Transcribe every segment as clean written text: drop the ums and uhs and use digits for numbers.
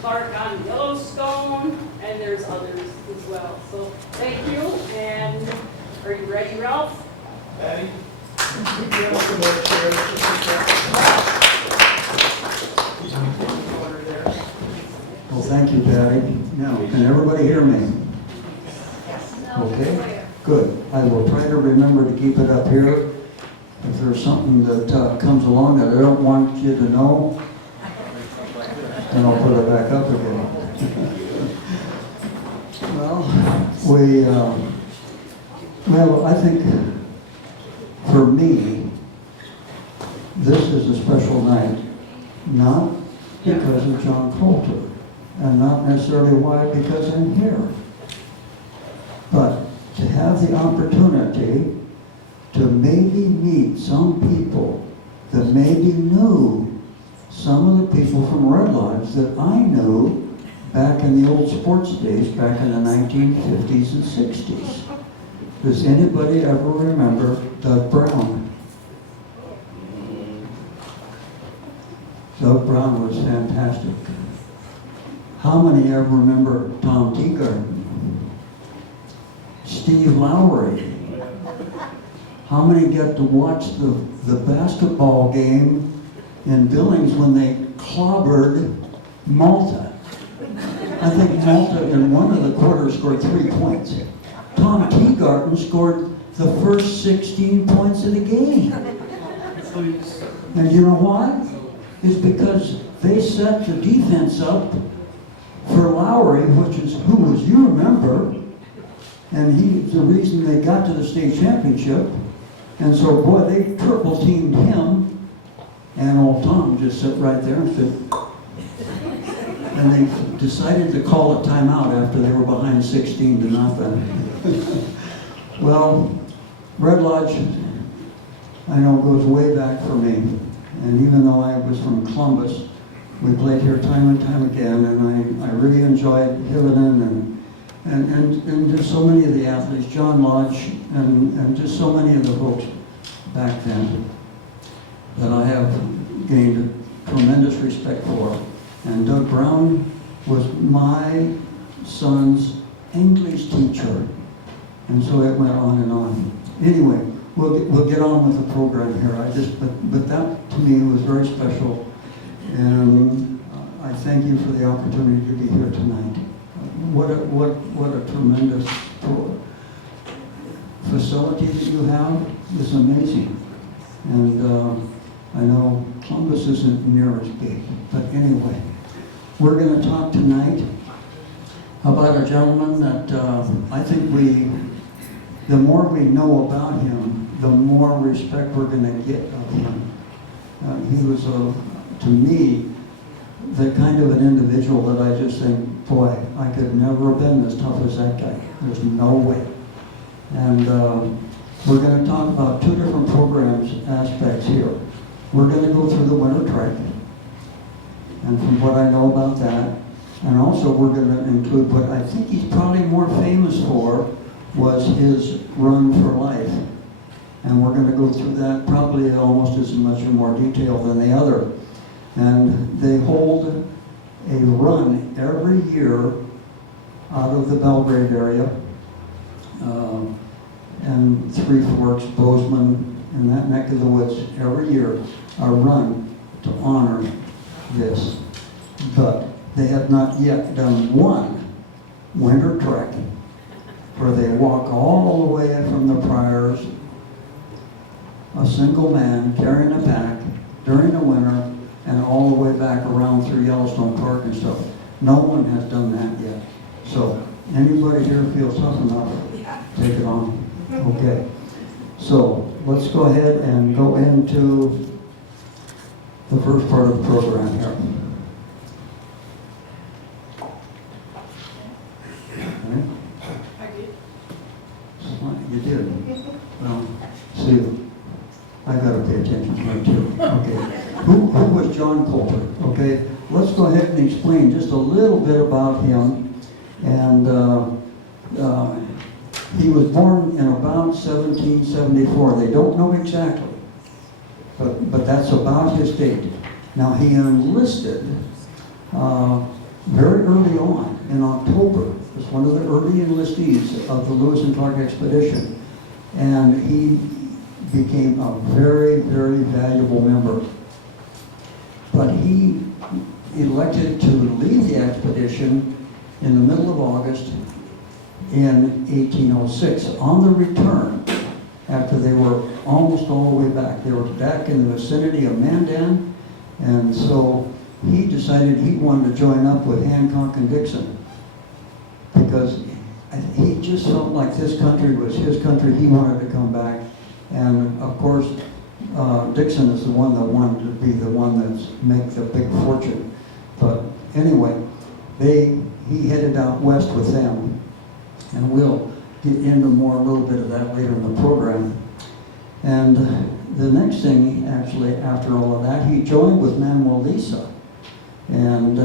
Clark on Yellowstone, and there's others as well. So thank you, and are you ready, Ralph? Patty? Welcome over, Chair. Well, thank you, Patty. Now, can everybody hear me? Okay, good. I will try to remember to keep it up here. If there's something that comes along that I don't want you to know, then I'll put it back up again. Well, I think for me, this is a special night, not because of John Colter, and not necessarily why, because I'm here, but to have the opportunity to maybe meet some people that maybe knew some of the people from Red Lodge that I knew back in the old sports days, back in the 1950s and 60s. Does anybody ever remember Doug Brown? Doug Brown was fantastic. How many ever remember Tom Teagarden? Steve Lowry? How many get to watch the basketball game in Billings when they clobbered Malta? I think Malta in one of the quarters scored 3 points. Tom Teagarden scored the first 16 points of the game. And you know why? It's because they set the defense up for Lowry, which is who, as you remember, and he's the reason they got to the state championship. And so, boy, they triple teamed him, and old Tom just sat right there and said, and they decided to call a timeout after they were behind 16-0. Well, Red Lodge, I know, goes way back for me, and even though I was from Columbus, we played here time and time again, and I really enjoyed Hivenen and just so many of the athletes, John Lodge, and just so many of the folks back then that I have gained tremendous respect for. And Doug Brown was my son's English teacher, and so it went on and on. Anyway, we'll get on with the program here. But that to me was very special, and I thank you for the opportunity to be here tonight. What a tremendous facility that you have. It's amazing. And I know Columbus isn't near as big, but anyway, we're going to talk tonight about a gentleman that I think the more we know about him, the more respect we're going to get of him. He was, to me, the kind of an individual that I just think, boy, I could never have been as tough as that guy. There's no way. And we're going to talk about two different programs aspects here. We're going to go through the winter trek, and from what I know about that, and also we're going to include what I think he's probably more famous for was his Run for Life. And we're going to go through that probably almost as much or more detail than the other. And they hold a run every year out of the Belgrade area, and Three Forks, Bozeman, in that neck of the woods, every year, a run to honor this. But they have not yet done one winter trek where they walk all the way from the Priors, a single man carrying a pack during the winter, and all the way back around through Yellowstone Park and stuff. No one has done that yet. So anybody here feels tough enough, take it on. Okay. So let's go ahead and go into the first part of the program here. Okay. I did. You did. Well, see, I got to pay attention to that too. Okay. Who was John Colter? Okay. Let's go ahead and explain just a little bit about him. And he was born in about 1774. They don't know exactly, but that's about his date. Now he enlisted very early on, in October, was one of the early enlistees of the Lewis and Clark expedition. And he became a very, very valuable member. But he elected to leave the expedition in the middle of August in 1806. On the return, after they were almost all the way back, they were back in the vicinity of Mandan, and so he decided he wanted to join up with Hancock and Dixon, because he just felt like this country was his country. He wanted to come back, and of course Dixon is the one that wanted to be the one that's make the big fortune. But anyway, he headed out west with them, and we'll get into a little bit of that later in the program. And the next thing, actually, after all of that, he joined with Manuel Lisa. And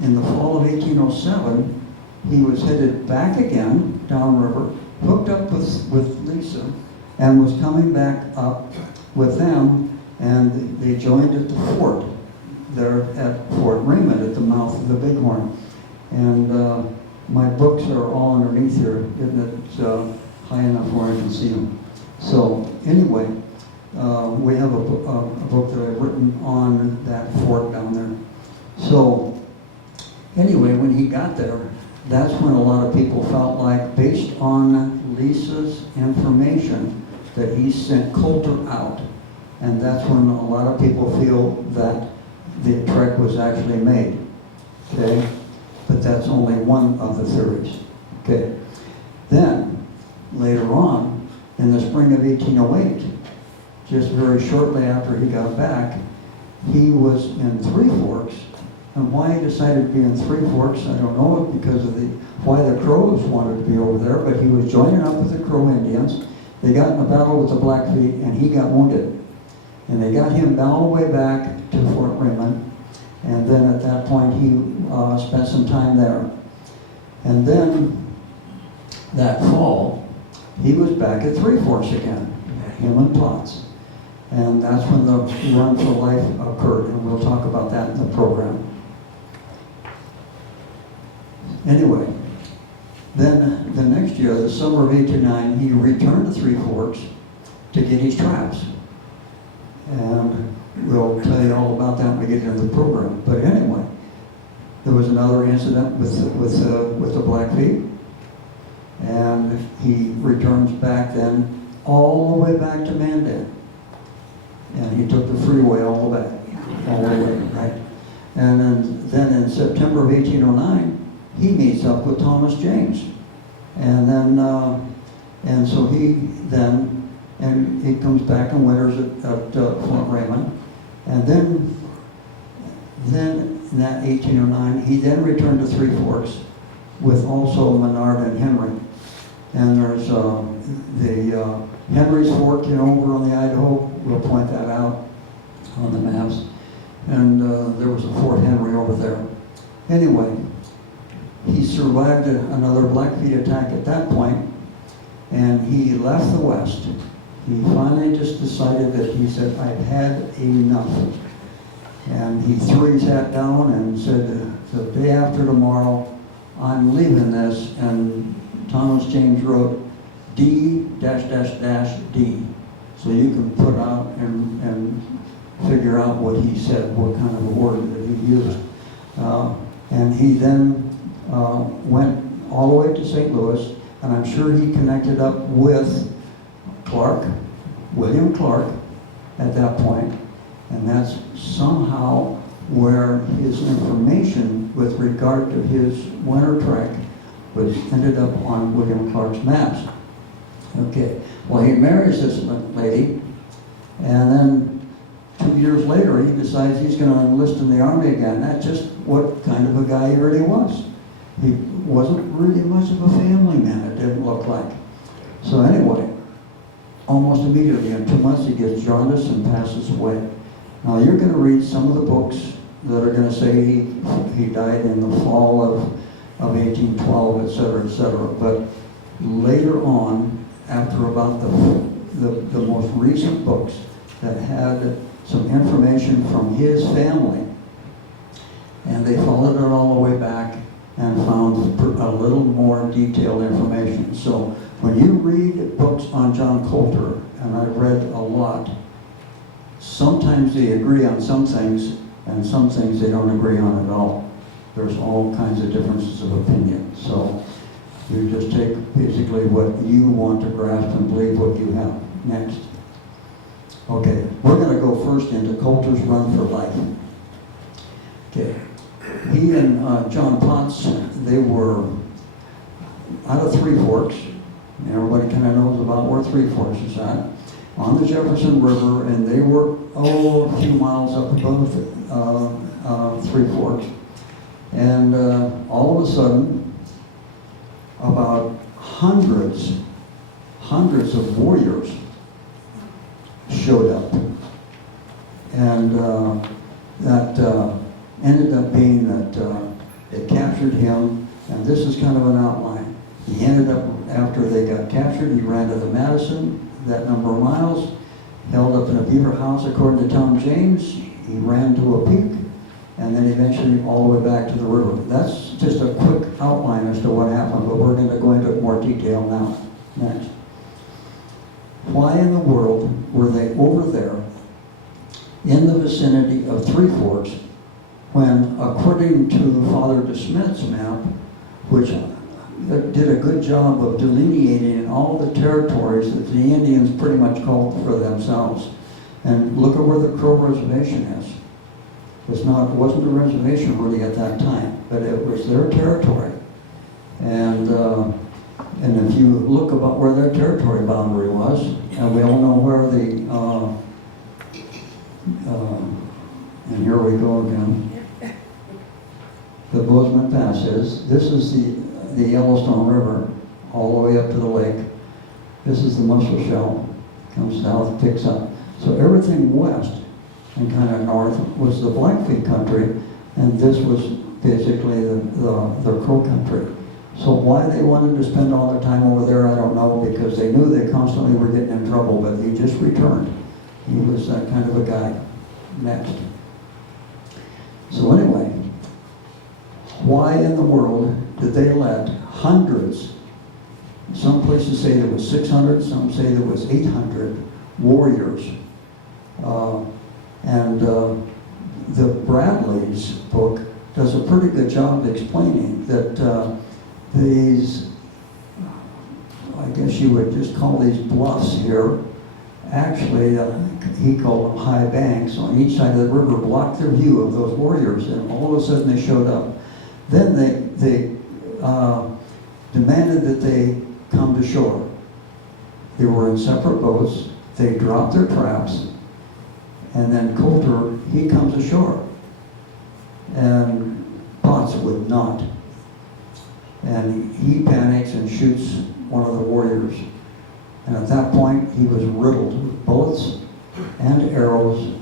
in the fall of 1807, he was headed back again downriver, hooked up with Lisa, and was coming back up with them, and they joined at the fort there at Fort Raymond at the mouth of the Bighorn. And my books are all underneath here, isn't it high enough where I can see them? So anyway, we have a book that I've written on that fort down there. So anyway, when he got there, that's when a lot of people felt like, based on Lisa's information, that he sent Colter out. And that's when a lot of people feel that the trek was actually made. Okay? But that's only one of the theories. Okay. Then, later on, in the spring of 1808, just very shortly after he got back, he was in Three Forks. And why he decided to be in Three Forks, I don't know, because of why the Crows wanted to be over there, but he was joining up with the Crow Indians. They got in a battle with the Blackfeet, and he got wounded. And they got him all the way back to Fort Raymond. And then at that point, he spent some time there. And then, that fall, he was back at Three Forks again, him and Potts. And that's when the run for life occurred, and we'll talk about that in the program. Anyway, then the next year, the summer of 1809, he returned to Three Forks to get his traps. And we'll tell you all about that when we get into the program. But anyway, there was another incident with the Blackfeet, and he returns back then all the way back to Mandan. And he took the freeway all the way, right? And then in September of 1809, he meets up with Thomas James. And then, and so he comes back and winters at Fort Raymond. And then in that 1809, he then returned to Three Forks with also Menard and Henry. And there's the Henry's Fork, over on the Idaho. We'll point that out on the maps. And there was a Fort Henry over there. Anyway, he survived another Blackfeet attack at that point, and he left the West. He finally just decided that he said, I've had enough. And he threw his hat down and said, the day after tomorrow, I'm leaving this. And Thomas James wrote D D. So you can put out and figure out what he said, what kind of a word that he used. And he then went all the way to St. Louis, and I'm sure he connected up with William Clark, at that point, and that's somehow where his information with regard to his winter trek was ended up on William Clark's maps. Okay, well, he marries this lady, and then 2 years later he decides he's going to enlist in the Army again. That's just what kind of a guy he really was. He wasn't really much of a family man, it didn't look like. So anyway, almost immediately, in 2 months, he gets jaundice and passes away. Now, you're going to read some of the books that are going to say he died in the fall of 1812, et cetera, et cetera. But later on, after about the most recent books that had some information from his family, And they followed it all the way back and found a little more detailed information. So when you read books on John Colter, and I've read a lot, sometimes they agree on some things, and some things they don't agree on at all. There's all kinds of differences of opinion. So you just take basically what you want to grasp and believe what you have. Next. Okay, we're going to go first into Colter's Run for Life. Okay, he and John Potts, they were out of Three Forks. Everybody kind of knows about where Three Forks is at, on the Jefferson River, and they were, a few miles up above Three Forks. And all of a sudden, about hundreds of warriors showed up. And that ended up being that they captured him, and this is kind of an outline. He ended up, after they got captured, he ran to the Madison, that number of miles, held up in a beaver house according to Tom James. He ran to a peak, and then eventually all the way back to the river. That's just a quick outline as to what happened, but we're going to go into more detail now. Next. Why in the world were they over there in the vicinity of Three Forks when, according to Father DeSmith's map, which did a good job of delineating all the territories that the Indians pretty much called for themselves. And look at where the Crow Reservation is. It wasn't a reservation really at that time, but it was their territory. And if you look about where their territory boundary was, and we all know where and here we go again, the Bozeman Pass is. This is the Yellowstone River, all the way up to the lake. This is the Musselshell, comes south, picks up. So everything west and kind of north was the Blackfeet country, and this was basically the Crow country. So why they wanted to spend all their time over there, I don't know, because they knew they constantly were getting in trouble, but he just returned. He was that kind of a guy. Next. So anyway, why in the world did they let hundreds, some places say there was 600, some say there was 800 warriors, and the Bradley's book does a pretty good job of explaining that these, I guess you would just call these bluffs here, actually, he called them high banks on each side of the river, blocked their view of those warriors, and all of a sudden they showed up. Then they demanded that they come to shore. They were in separate boats, they dropped their traps, and then Colter, he comes ashore. And Potts would not. And he panics and shoots one of the warriors. And at that point, he was riddled with bullets and arrows.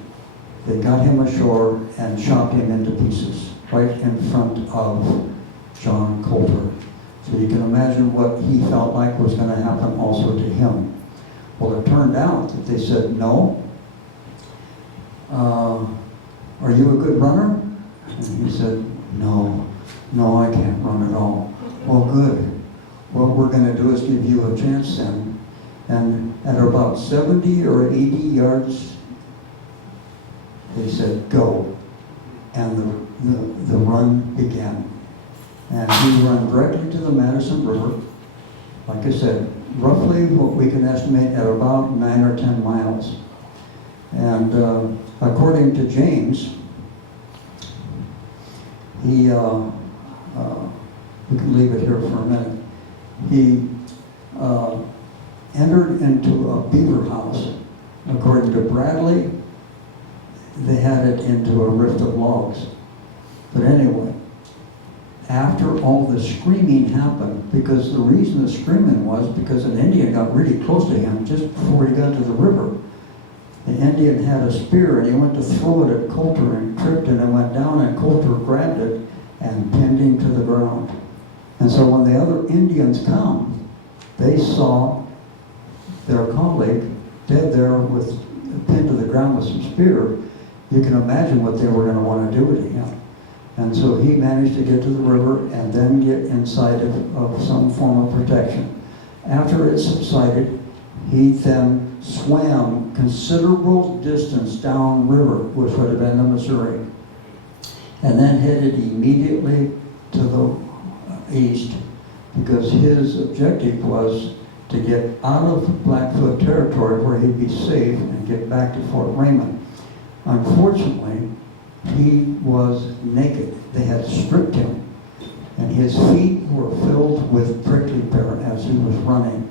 They got him ashore and chopped him into pieces right in front of John Colter. So you can imagine what he felt like was going to happen also to him. Well, it turned out that they said, no. Are you a good runner? And he said, no, I can't run at all. Well, good. What we're going to do is give you a chance then. And at about 70 or 80 yards, they said, go. And the run began. And he ran directly to the Madison River. Like I said, roughly what we can estimate at about 9 or 10 miles. And according to James, he, we can leave it here for a minute. He entered into a beaver house. According to Bradley, they had it into a rift of logs. But anyway, after all the screaming happened, because the reason the screaming was because an Indian got really close to him just before he got to the river. The Indian had a spear and he went to throw it at Colter and tripped and it went down and Colter grabbed it and pinned him to the ground. And so when the other Indians come, they saw their colleague dead there with pinned to the ground with some spear. You can imagine what they were going to want to do to him. And so he managed to get to the river and then get inside of some form of protection. After it subsided, he then swam considerable distance downriver, which would have been the Missouri, and then headed immediately to the east, because his objective was to get out of Blackfoot territory where he'd be safe and get back to Fort Raymond. Unfortunately, he was naked. They had stripped him, and his feet were filled with prickly pear as he was running.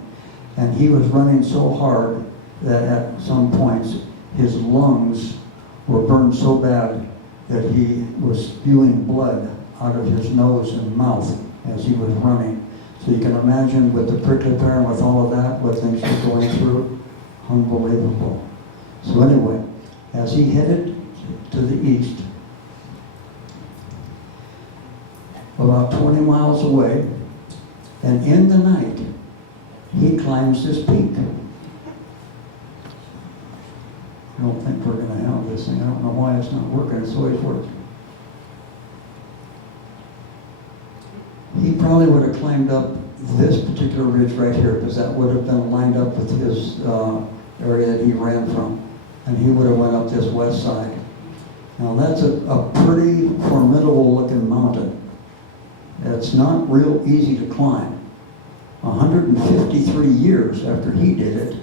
And he was running so hard that at some points his lungs were burned so bad that he was spewing blood out of his nose and mouth as he was running. So you can imagine with the prickly pear and with all of that, what things were going through. Unbelievable. So anyway, as he headed to the east, about 20 miles away, and in the night, he climbs this peak. I don't think we're going to have this thing. I don't know why it's not working. It's always worked. He probably would have climbed up this particular ridge right here, because that would have been lined up with his area that he ran from. And he would have went up this west side. Now that's a pretty formidable looking mountain. It's not real easy to climb. 153 years after he did it,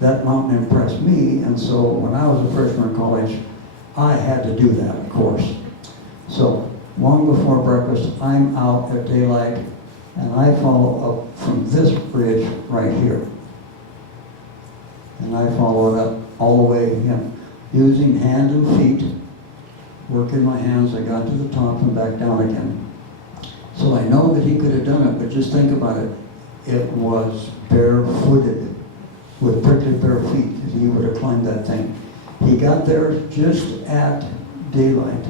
that mountain impressed me, and so when I was a freshman in college, I had to do that, of course. So, long before breakfast, I'm out at daylight, and I follow up from this ridge right here. And I follow it up all the way in, using hand and feet, working my hands. I got to the top and back down again. So I know that he could have done it, but just think about it. It was barefooted with prickly bare feet. He would have climbed that thing. He got there just at daylight.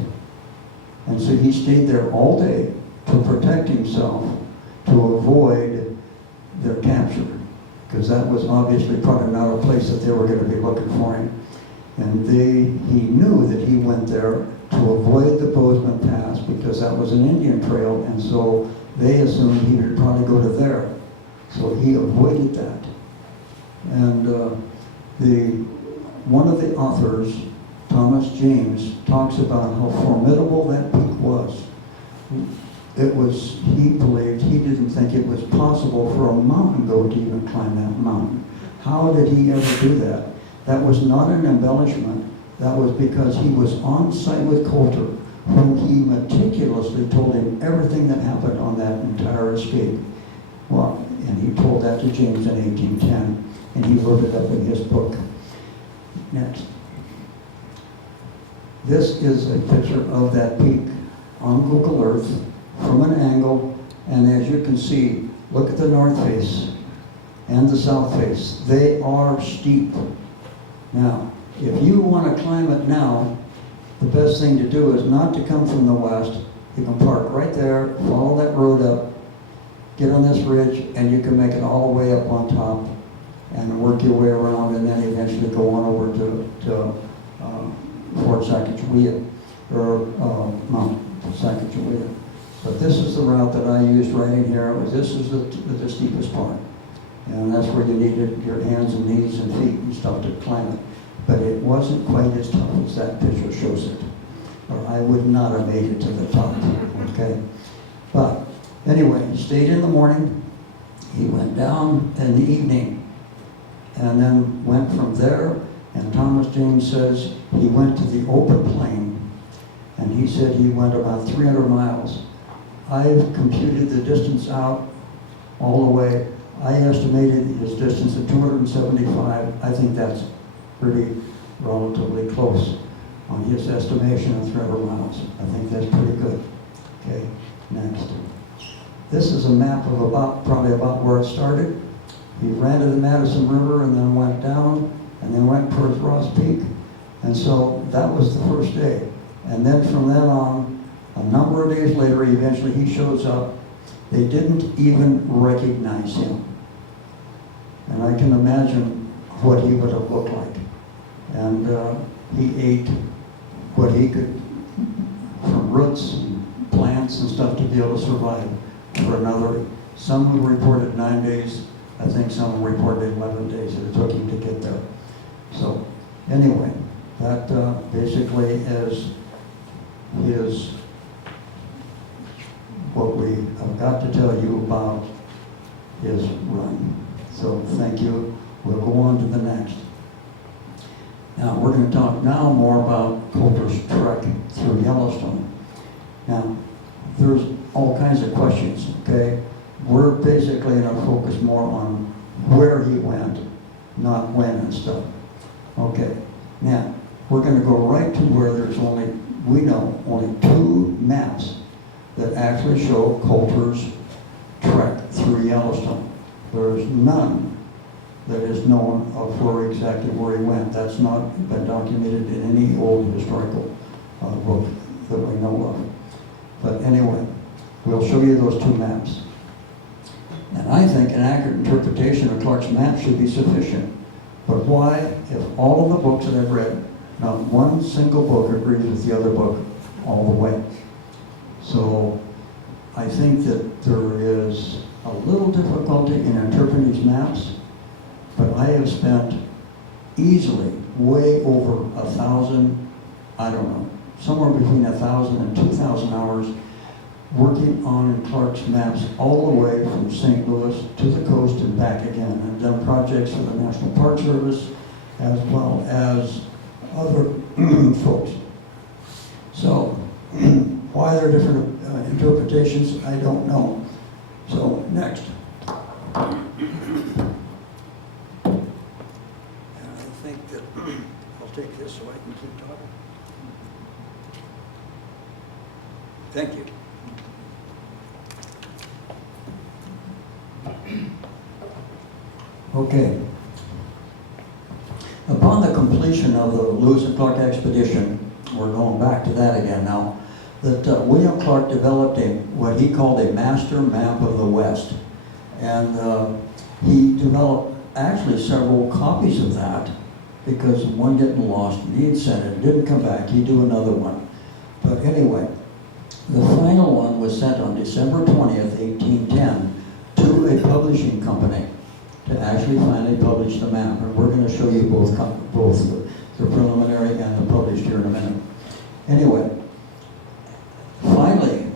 And so he stayed there all day to protect himself, to avoid their capture. Because that was obviously probably not a place that they were going to be looking for him. And he knew that he went there to avoid the Bozeman Pass, because that was an Indian trail, and so they assumed he would probably go to there. So he avoided that. And one of the authors, Thomas James, talks about how formidable that peak was. He believed, he didn't think it was possible for a mountain goat to even climb that mountain. How did he ever do that? That was not an embellishment. That was because he was on site with Colter, whom he meticulously told him everything that happened on that entire escape. Well, and he told that to James in 1810, and he wrote it up in his book. Next. This is a picture of that peak on Google Earth from an angle, and as you can see, look at the north face and the south face. They are steep. Now, if you want to climb it now, the best thing to do is not to come from the west. You can park right there, follow that road up, get on this ridge, and you can make it all the way up on top and work your way around, and then eventually go on over to Fort Sacagawea, or Mount Sacagawea. But this is the route that I used right in here. This is the steepest part. And that's where you needed your hands and knees and feet and stuff to climb it. But it wasn't quite as tough as that picture shows it. Or I would not have made it to the top, okay? But anyway, he stayed in the morning. He went down in the evening, and then went from there. And Thomas James says he went to the open plain, and he said he went about 300 miles. I've computed the distance out all the way. I estimated his distance at 275. I think that's pretty relatively close on his estimation of 300 miles. I think that's pretty good. Okay, next. This is a map of probably about where it started. He ran to the Madison River and then went down and then went towards Ross Peak. And so that was the first day. And then from then on, a number of days later, eventually he shows up. They didn't even recognize him. And I can imagine what he would have looked like. And he ate what he could from roots and plants and stuff to be able to survive for another. Some have reported 9 days. I think some reported 11 days that it took him to get there. So anyway, that basically is what we have got to tell you about his run. So thank you. We'll go on to the next. Now we're going to talk now more about Colter's trek through Yellowstone. Now there's all kinds of questions, okay? We're basically going to focus more on where he went, not when and stuff. Okay, now we're going to go right to where there's only 2 maps that actually show Colter's trek through Yellowstone. There's none that is known of exactly where he went. That's not been documented in any old historical book that we know of. But anyway, we'll show you those 2 maps. And I think an accurate interpretation of Clark's map should be sufficient. But why, if all of the books that I've read, not one single book agrees with the other book all the way? So I think that there is a little difficulty in interpreting these maps, but I have spent easily way over 1,000, I don't know, somewhere between 1,000 and 2,000 hours working on Clark's maps all the way from St. Louis to the coast and back again. I've done projects for the National Park Service as well as other folks. So why there are different interpretations, I don't know. So next. I think that I'll take this so I can keep talking. Thank you. Okay. Upon the completion of the Lewis and Clark expedition, we're going back to that again now, that William Clark developed what he called a master map of the West. And he developed actually several copies of that because one getting lost, and he'd sent it, didn't come back, he'd do another one. But anyway, the final one was sent on December 20th, 1810 to a publishing company to actually finally publish the map. And we're going to show you both the preliminary and the published here in a minute. Anyway, finally,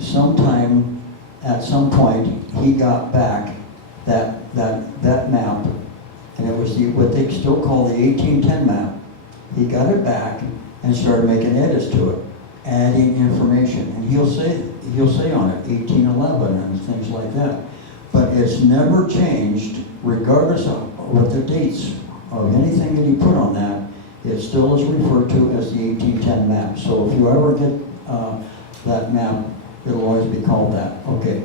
at some point, he got back that map, and it was what they still call the 1810 map. He got it back and started making edits to it, adding information, and he'll say on it 1811 and things like that. But it's never changed, regardless of what the dates of anything that he put on that. It still is referred to as the 1810 map. So if you ever get that map, it'll always be called that. Okay.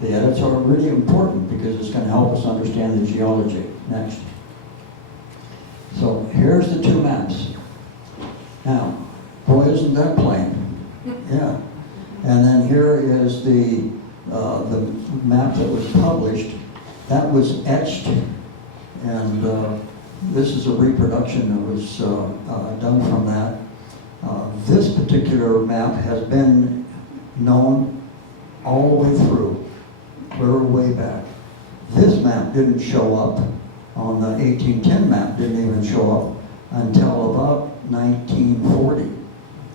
The edits are really important because it's going to help us understand the geology. Next. So here's the 2 maps. Now, boy, isn't that plain? Yeah. And then here is the map that was published. That was etched, and this is a reproduction that was done from that. This particular map has been known all the way through, clear way back. This map didn't show up on the 1810 map, didn't even show up until about 1940.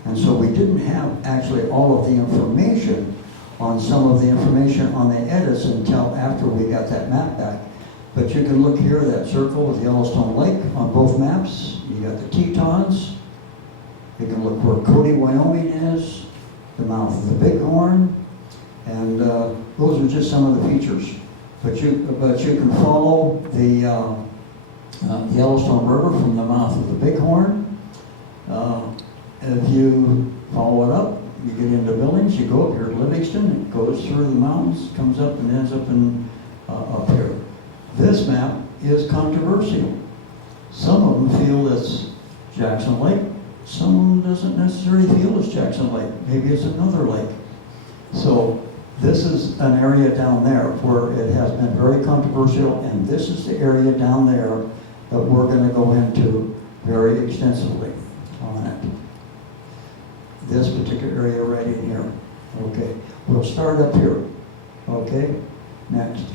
And so we didn't have actually all of the information on some of the information on the edits until after we got that map back. But you can look here, that circle with Yellowstone Lake on both maps. You got the Tetons. You can look where Cody, Wyoming is, the mouth of the Bighorn, and those are just some of the features. But you can follow the Yellowstone River from the mouth of the Bighorn. If you follow it up, you get into Billings, you go up here to Livingston, it goes through the mountains, comes up and ends up in up here. This map is controversial. Some of them feel it's Jackson Lake. Some of them doesn't necessarily feel it's Jackson Lake. Maybe it's another lake. So this is an area down there where it has been very controversial, and this is the area down there that we're going to go into very extensively on it. this particular area right in here. Okay, we'll start up here. Okay, next.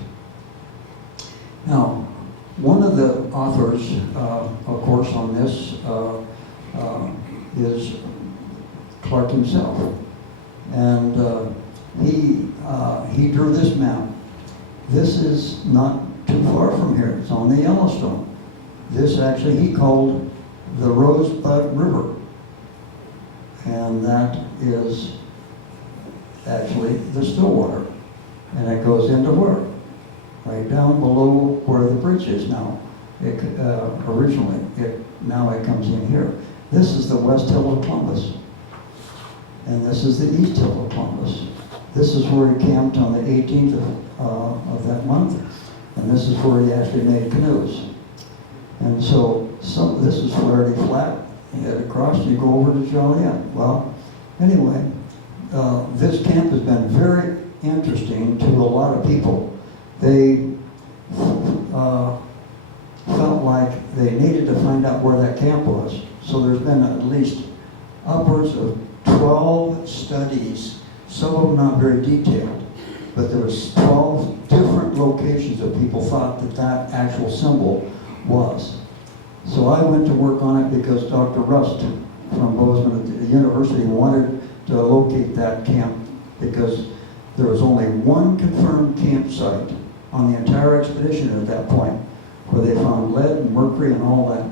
Now, one of the authors, of course, on this is Clark himself, and he drew this map. This is not too far from here. It's on the Yellowstone. This actually he called the Rosebud River, and that is actually the Stillwater, and it goes into where? Right down below where the bridge is now. Now it comes in here. This is the West Hill of Columbus, and this is the East Hill of Columbus. This is where he camped on the 18th of that month, and this is where he actually made canoes. And so this is Flaherty Flat. You head across, you go over to Joliet. Well, anyway, this camp has been very interesting to a lot of people. They felt like they needed to find out where that camp was. So there's been at least upwards of 12 studies, some of them not very detailed, but there was 12 different locations that people thought that that actual symbol was. So I went to work on it because Dr. Rust from Bozeman at the university wanted to locate that camp because there was only one confirmed campsite on the entire expedition at that point where they found lead and mercury and all that.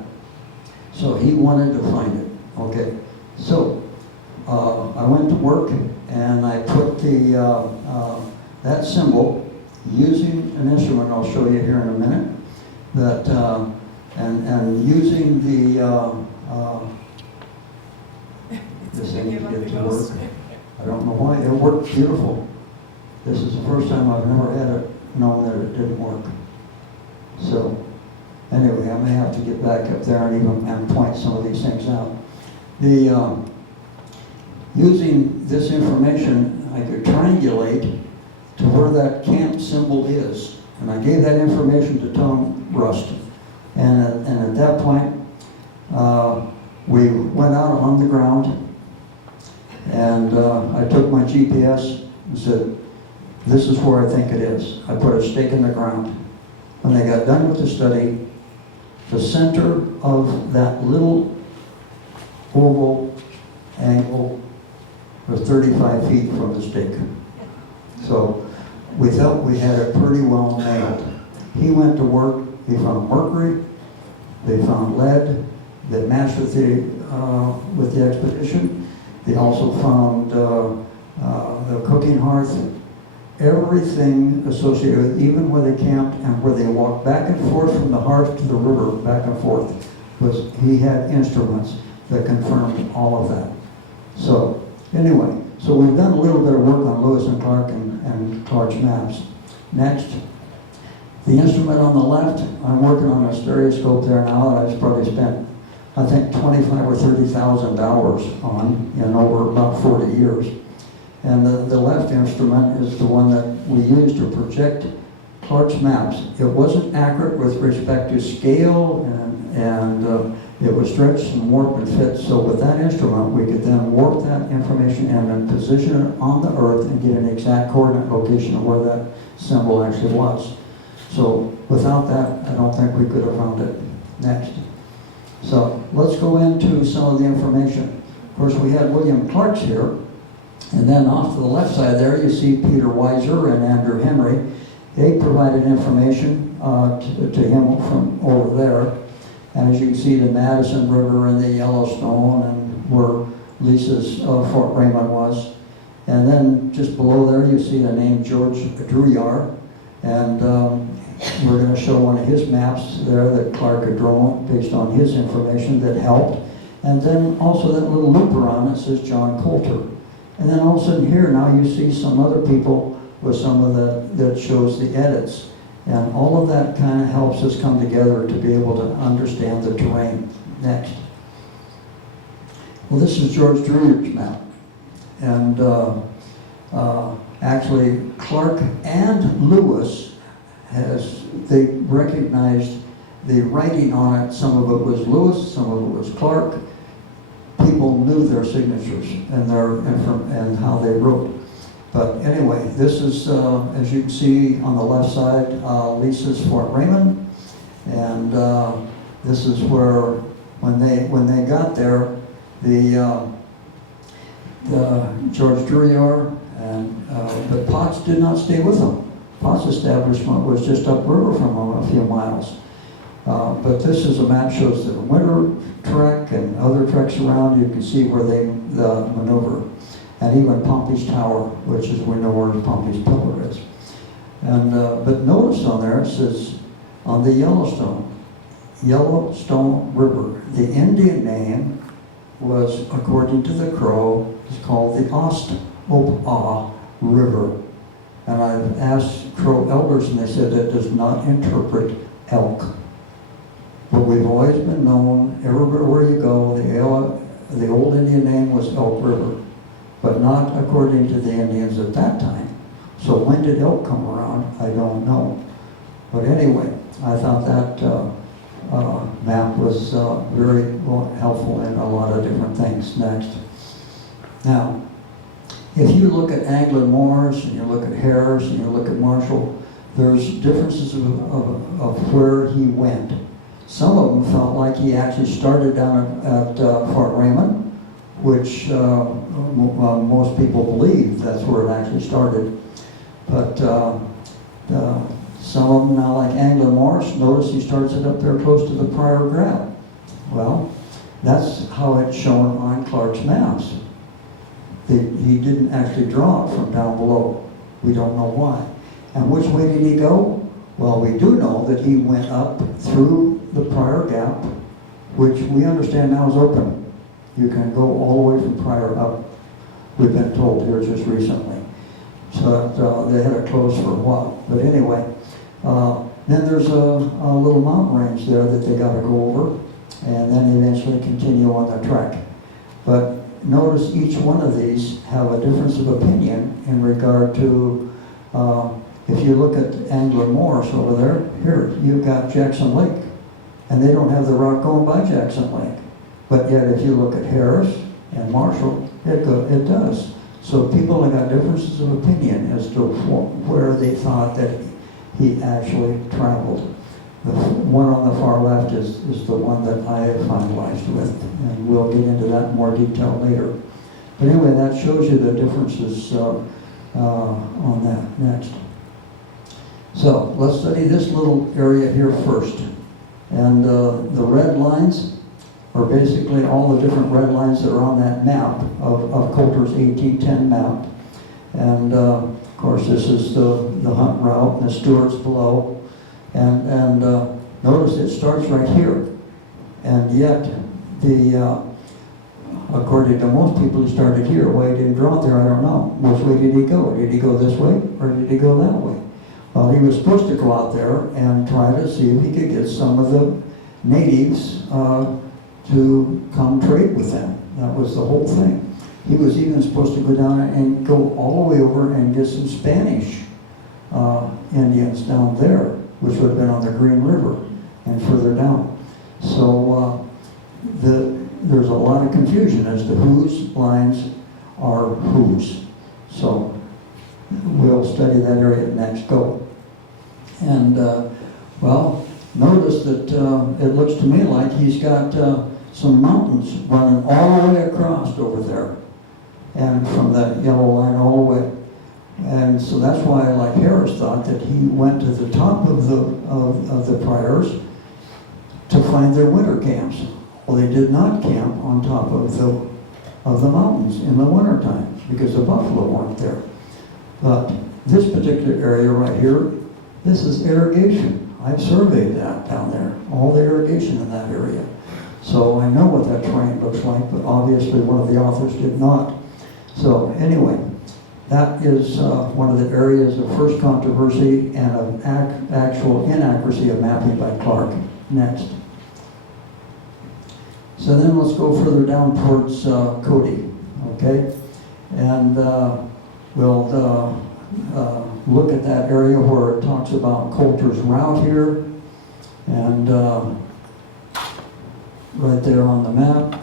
So he wanted to find it. Okay, so I went to work and I put that symbol using an instrument I'll show you here in a minute, that and using the this thing to get to work. I don't know why, it worked beautiful. This is the first time I've never had it known that it didn't work. So anyway, I may have to get back up there and point some of these things out. Using this information, I could triangulate to where that camp symbol is. And I gave that information to Tom Rust. And at that point, we went out on the ground, and I took my GPS and said, this is where I think it is. I put a stake in the ground. When they got done with the study, the center of that little oval angle was 35 feet from the stake. So we felt we had it pretty well nailed. He went to work. He found mercury. They found lead that matched with the expedition. They also found the cooking hearth. Everything associated with even where they camped and where they walked back and forth from the hearth to the river, back and forth, was he had instruments that confirmed all of that. So anyway, so we've done a little bit of work on Lewis and Clark and Clark's maps. Next, the instrument on the left, I'm working on a stereoscope there now that I've probably spent, I think, $25,000 or $30,000 on in over about 40 years. And the left instrument is the one that we use to project Clark's maps. It wasn't accurate with respect to scale, and it was stretched and warped and fit. So with that instrument, we could then warp that information and then position it on the Earth and get an exact coordinate location of where that symbol actually was. So without that, I don't think we could have found it. Next. So let's go into some of the information. Of course, we had William Clark's here. And then off to the left side there, you see Peter Weiser and Andrew Henry. They provided information to him from over there. And as you can see, the Madison River and the Yellowstone and where Lisa's Fort Raymond was. And then just below there, you see the name George Drouillard. And we're going to show one of his maps there that Clark had drawn based on his information that helped. And then also that little loop around it says John Colter. And then all of a sudden here, now you see some other people with some of that shows the edits. And all of that kind of helps us come together to be able to understand the terrain. Next. Well, this is George Drouillard's map. And actually, Clark and Lewis, they recognized the writing on it. Some of it was Lewis, some of it was Clark. people knew their signatures and and how they wrote. But anyway, this is, as you can see on the left side, Lisa's Fort Raymond, and this is where, when they got there, the George Durier but Potts did not stay with them. Potts' establishment was just upriver from them a few miles. But this is a map, shows the winter trek and other treks around. You can see where they maneuver. And even Pompey's Tower, which is, we know where Pompey's Pillar is. And, but notice on there, it says, on the Yellowstone River, the Indian name was, according to the Crow, is called the Ost-Op-Ah River. And I've asked Crow elders, and they said it does not interpret elk. But we've always been known, everywhere where you go, the old Indian name was Elk River, but not according to the Indians at that time. So when did elk come around? I don't know. But anyway, I thought that map was very helpful in a lot of different things. Next. Now, if you look at Anglin Morris, and you look at Harris, and you look at Marshall, there's differences of where he went. Some of them felt like he actually started down at Fort Raymond, which most people believe that's where it actually started. But some of them now, like Anglin Morris, notice he starts it up there close to the Prior Grab. Well, that's how it's shown on Clark's maps. He didn't actually draw it from down below. We don't know why. And which way did he go? Well, we do know that he went up through the Prior Gap, which we understand now is open. You can go all the way from Prior up, we've been told here just recently. So that, they had it closed for a while. But anyway, then there's a little mountain range there that they got to go over, and then eventually continue on the trek. But notice each one of these have a difference of opinion in regard to, if you look at Anglin Morris over there, here, you've got Jackson Lake, and they don't have the route going by Jackson Lake. But yet if you look at Harris and Marshall, it does. So people have got differences of opinion as to where they thought that he actually traveled. The one on the far left is the one that I have finalized with, and we'll get into that in more detail later. But anyway, that shows you the differences on that. Next. So let's study this little area here first. And the red lines are basically all the different red lines that are on that map of Colter's 1810 map. And of course, this is the Hunt route, and the Stewart's below. And notice it starts right here. And yet, according to most people, he started here. Why he didn't draw it there, I don't know. Which way did he go? Did he go this way, or did he go that way? Well, he was supposed to go out there and try to see if he could get some of the natives to come trade with them. That was the whole thing. He was even supposed to go down and go all the way over and get some Spanish Indians down there, which would have been on the Green River and further down. So there's a lot of confusion as to whose lines are whose. So we'll study that area next. Go. And well, notice that it looks to me like he's got some mountains running all the way across over there, and from that yellow line all the way. And so that's why, like Harris thought, that he went to the top of the Priors to find their winter camps. Well, they did not camp on top of the mountains in the winter time because the buffalo weren't there. But this particular area right here, this is irrigation. I've surveyed that down there, all the irrigation in that area. So I know what that terrain looks like, but obviously one of the authors did not. So anyway, that is one of the areas of first controversy and of actual inaccuracy of mapping by Clark. Next. So then let's go further down towards Cody, okay? And we'll look at that area where it talks about Colter's route here, and right there on the map.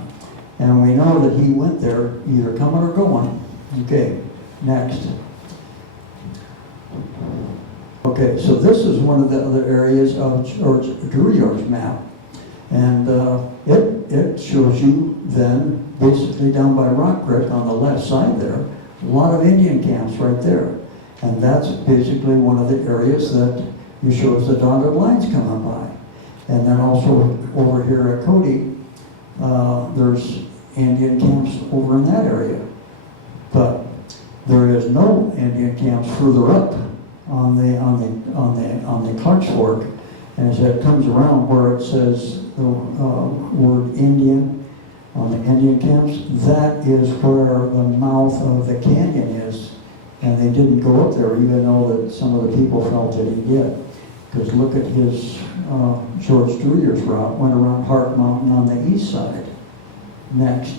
And we know that he went there either coming or going. Okay, next. Okay, so this is one of the other areas of George Drouillard's map. And it shows you then, basically down by Rock Creek on the left side there, a lot of Indian camps right there. And that's basically one of the areas that you shows the dotted lines coming by. And then also over here at Cody, there's Indian camps over in that area. But there is no Indian camps further up on the Clark's Fork. And as it comes around where it says the word Indian on the Indian camps, that is where the mouth of the canyon is. And they didn't go up there, even though that some of the people felt that he did. Because look at his George Drouillard's route, went around Hart Mountain on the east side. Next.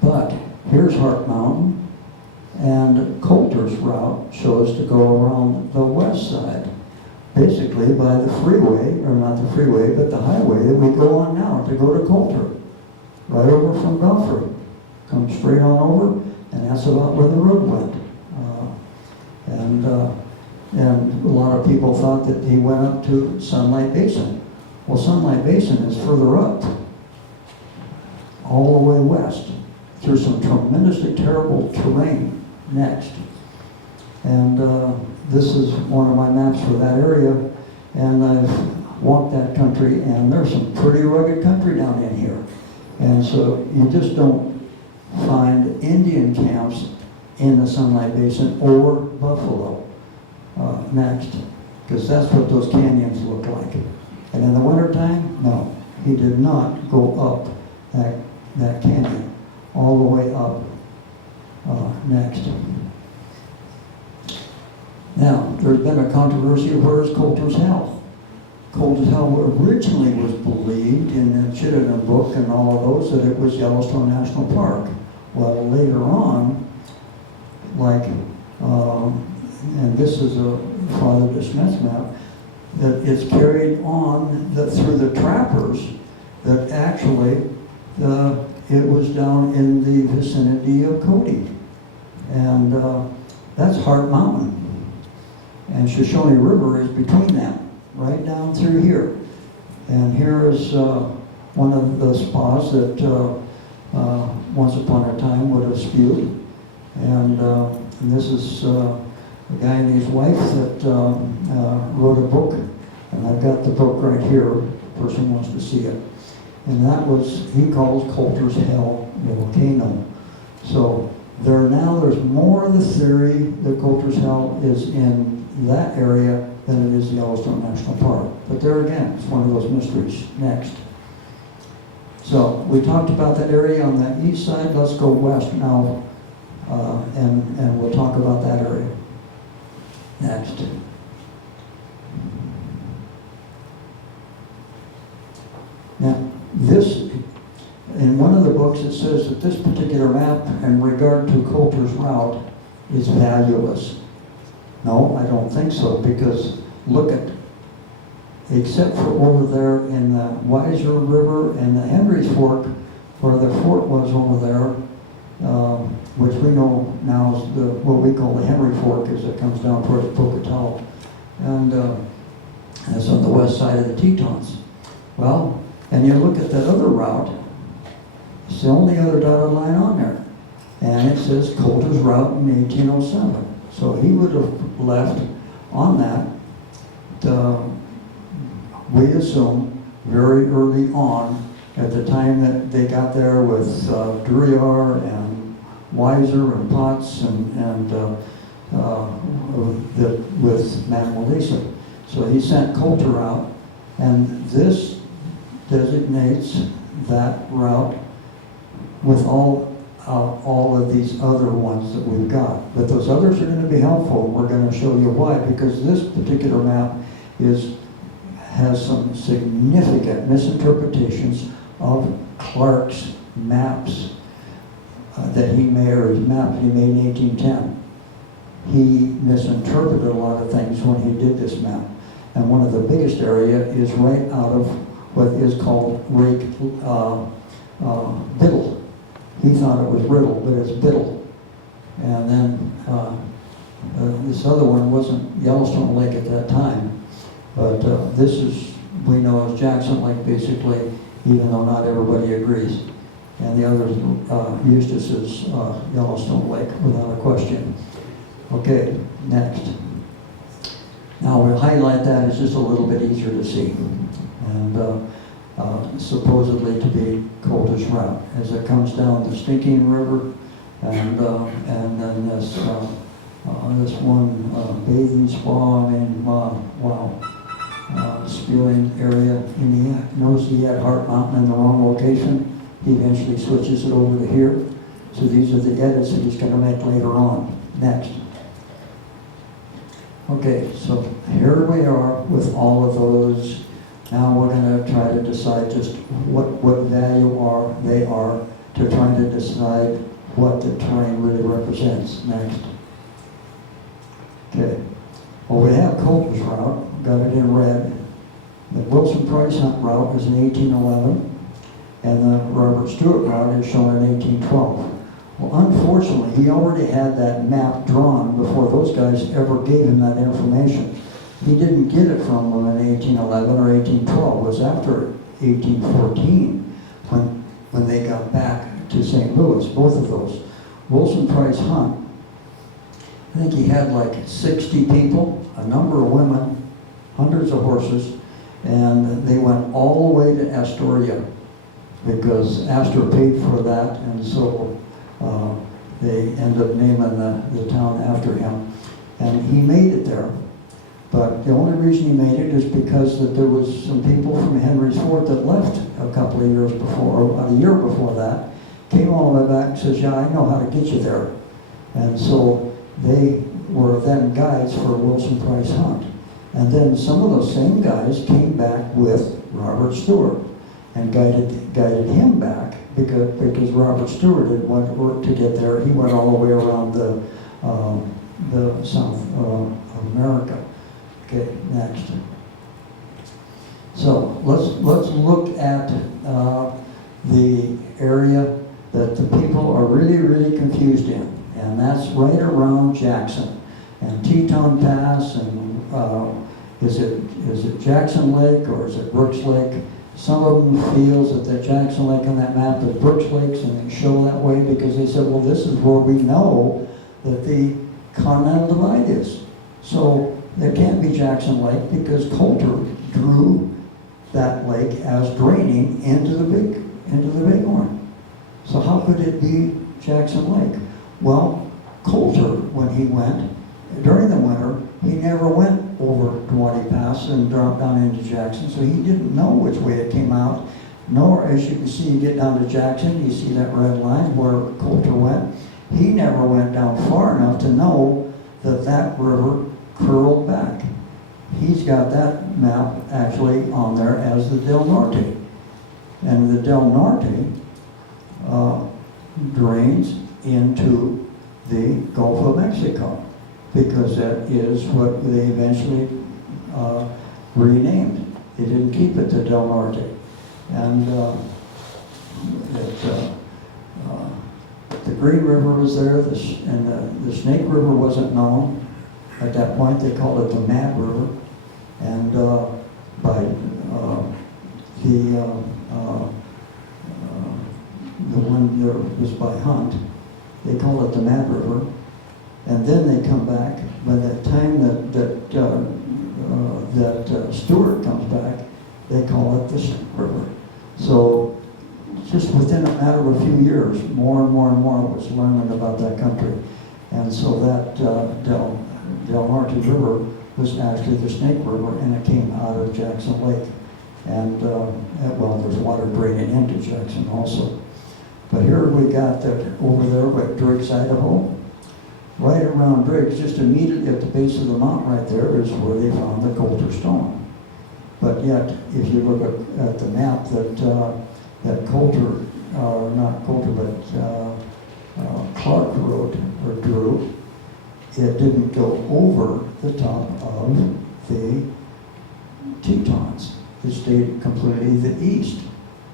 But here's Hart Mountain, and Colter's route shows to go around the west side. Basically by the freeway, or not the freeway, but the highway that we go on now to go to Colter. Right over from Belfry. Come straight on over, and that's about where the road went. And a lot of people thought that he went up to Sunlight Basin. Well, Sunlight Basin is further up, all the way west, through some tremendously terrible terrain. Next. And this is one of my maps for that area, and I've walked that country, and there's some pretty rugged country down in here. And so you just don't find Indian camps in the Sunlight Basin or Buffalo. Next, because that's what those canyons look like. And in the wintertime, no, he did not go up that canyon, all the way up. Next. Now, there's been a controversy of where is Colter's Hell. Colter's Hell originally was believed in the Chittenden book and all of those that it was Yellowstone National Park. Well, later on, like, and this is a Father De Smet's map, that it's carried on through the trappers that actually it was down in the vicinity of Cody. And that's Hart Mountain. And Shoshone River is between them, right down through here. And here is one of the spas that once upon a time would have spewed. And this is a guy and his wife that wrote a book. And I've got the book right here, if the person wants to see it. And that was, he calls Colter's Hell volcano. So there's more of the theory that Colter's Hell is in that area than it is Yellowstone National Park. But there again, it's one of those mysteries. Next. So we talked about that area on the east side. Let's go west now, and we'll talk about that area. Next. Now, this, in one of the books it says that this particular map in regard to Colter's route is valueless. No, I don't think so, because look at, except for over there in the Weiser River and the Henry's Fork, where the fort was over there, which we know now is what we call the Henry Fork as it comes down towards Pocatello. And that's on the west side of the Tetons. Well, and you look at that other route, it's the only other dotted line on there. And it says Colter's route in 1807. So he would have left on that, we assume, very early on, at the time that they got there with Drouillard and Weiser and Potts and with Manuel Lisa. So he sent Colter out, and this designates that route with all of these other ones that we've got. But those others are going to be helpful. We're going to show you why, because this particular map has some significant misinterpretations of Clark's maps that he made, or his maps he made in 1810. He misinterpreted a lot of things when he did this map. And one of the biggest area is right out of what is called Biddle. He thought it was Riddle, but it's Biddle. And then this other one wasn't Yellowstone Lake at that time, but this is, we know as Jackson Lake basically, even though not everybody agrees. And the other Eustis is Yellowstone Lake without a question. Okay, next. Now we'll highlight that, it's just a little bit easier to see. And supposedly to be Colter's route as it comes down the Stinking River, and then this this one bathing spa in spewing area. And he knows he had Heart Mountain in the wrong location. He eventually switches it over to here. So these are the edits that he's going to make later on. Next. Okay, so here we are with all of those. Now we're going to try to decide just what value they are to try to decide what the terrain really represents. Next. Okay. Well, we have Colter's route, got it in red. The Wilson Price Hunt route is in 1811, and the Robert Stewart route is shown in 1812. Well, unfortunately, he already had that map drawn before those guys ever gave him that information. He didn't get it from them in 1811 or 1812. It was after 1814 when they got back to St. Louis, both of those. Wilson Price Hunt, I think he had like 60 people, a number of women, hundreds of horses, and they went all the way to Astoria because Astor paid for that, and so they ended up naming the town after him. And he made it there. But the only reason he made it is because that there was some people from Henry's Fort that left a couple of years before, or about a year before that, came all the way back and says, yeah, I know how to get you there. And so they were then guides for Wilson Price Hunt. And then some of those same guys came back with Robert Stewart and guided him back because Robert Stewart had went to get there. He went all the way around the South of America. Okay, next. So let's look at the area that the people are really, really confused in, and that's right around Jackson and Teton Pass, and is it Jackson Lake or is it Brooks Lake? Some of them feels that the Jackson Lake on that map is Brooks Lakes, and they show that way because they said, well, this is where we know that the Continental Divide is. So there can't be Jackson Lake because Colter drew that lake as draining into the Bighorn. So how could it be Jackson Lake? Well, Colter, when he went during the winter, he never went over Duarte Pass and dropped down into Jackson, so he didn't know which way it came out. Nor, as you can see, you get down to Jackson, you see that red line where Colter went. He never went down far enough to know that that river curled back. He's got that map actually on there as the Del Norte. And the Del Norte drains into the Gulf of Mexico because that is what they eventually renamed. They didn't keep it the Del Norte. And the Green River was there, and the Snake River wasn't known. At that point, they called it the Mad River, and by the one that was by Hunt, they called it the Mad River, and then they come back. By that time that Stewart comes back, they call it the Snake River. So just within a matter of a few years, more and more was learning about that country, and so that Del Norte River was actually the Snake River, and it came out of Jackson Lake. And, well, there's water draining into Jackson also. But here we got that over there by Driggs, Idaho. Right around Driggs, just immediately at the base of the mountain right there is where they found the Colter Stone. But yet, if you look at the map that Colter, not Colter, but Clark wrote or drew, it didn't go over the top of the Tetons. It stayed completely the east.